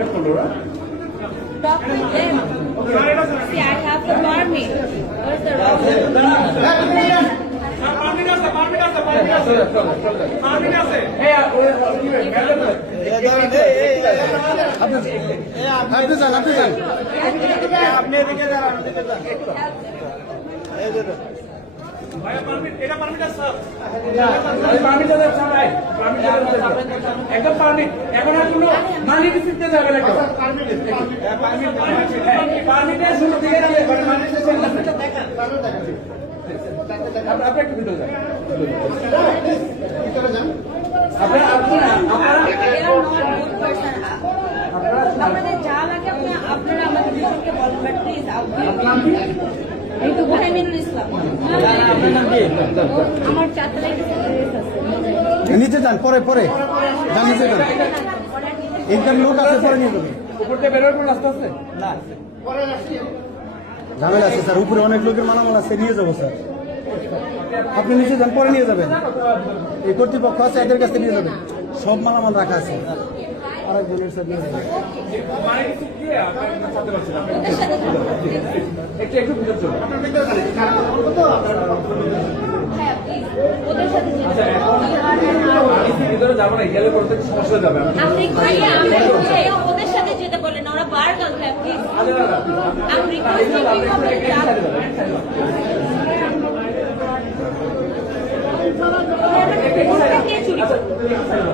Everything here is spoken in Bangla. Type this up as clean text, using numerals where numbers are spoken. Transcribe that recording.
Talk with them. See, I have the permit. What's the wrong? একদম পারমিট এখন আর কোনো মানি দিতে যাবে না পারমিটের শুরু থেকে আপনি একটু ভিতরে যান আপনাদের যা লাগে আপনারা আমাদের দুজনকে বলবেন বাট প্লিজ এই তো মিনুল ইসলাম আমার চারতলা নিচে যান পরে পরে যান নিচে যান এইখানে লোক আছে পরে নিয়ে যাবেন উপর দিয়ে বেরোয় কোনো রাস্তা আছে না ঝামেলা আছে স্যার উপরে অনেক লোকের মালামাল আছে নিয়ে যাবো স্যার আপনি নিচে যান পরে নিয়ে যাবেন এই কর্তৃপক্ষ আছে এদের কাছে নিয়ে যাবেন সব মালামাল রাখা আছে আরেক বোনের স্যার নিয়ে যাবেন মানে কিছু কি আপনি পারছেন একটু একটু ভিতরে চলুন হ্যাঁ প্লিজ ওদের সাথে আচ্ছা আমি ভিতরে যাবো না গেলে পরে তো সমস্যা হয়ে যাবে আপনি ওদের সাথে যেতে বলেন ওরা বার গাল খায় প্লিজ আমি রিকোয়েস্ট